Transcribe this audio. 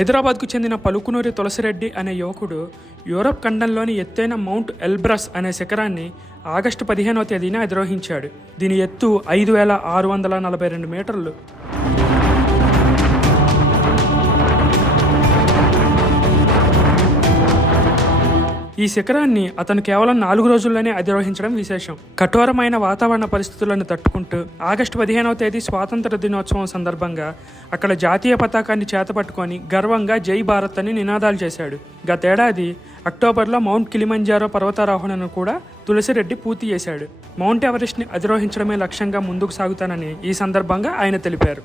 హైదరాబాద్కు చెందిన పలుకునూరి తులసిరెడ్డి అనే యువకుడు యూరప్ ఖండంలోని ఎత్తైన మౌంట్ ఎల్బ్రస్ అనే శిఖరాన్ని ఆగస్టు 15వ తేదీన అధిరోహించాడు. దీని ఎత్తు 5642 మీటర్లు. ఈ శిఖరాన్ని అతను కేవలం 4 రోజుల్లోనే అధిరోహించడం విశేషం. కఠోరమైన వాతావరణ పరిస్థితులను తట్టుకుంటూ ఆగస్టు 15వ తేదీ స్వాతంత్ర దినోత్సవం సందర్భంగా అక్కడ జాతీయ పతాకాన్ని చేతపట్టుకొని గర్వంగా జై భారత్ అని నినాదాలు చేశాడు. గతేడాది అక్టోబర్లో మౌంట్ కిలిమంజారో పర్వతారోహణను కూడా తులసిరెడ్డి పూర్తి చేశాడు. మౌంట్ ఎవరెస్ట్ని అధిరోహించడమే లక్ష్యంగా ముందుకు సాగుతానని ఈ సందర్భంగా ఆయన తెలిపారు.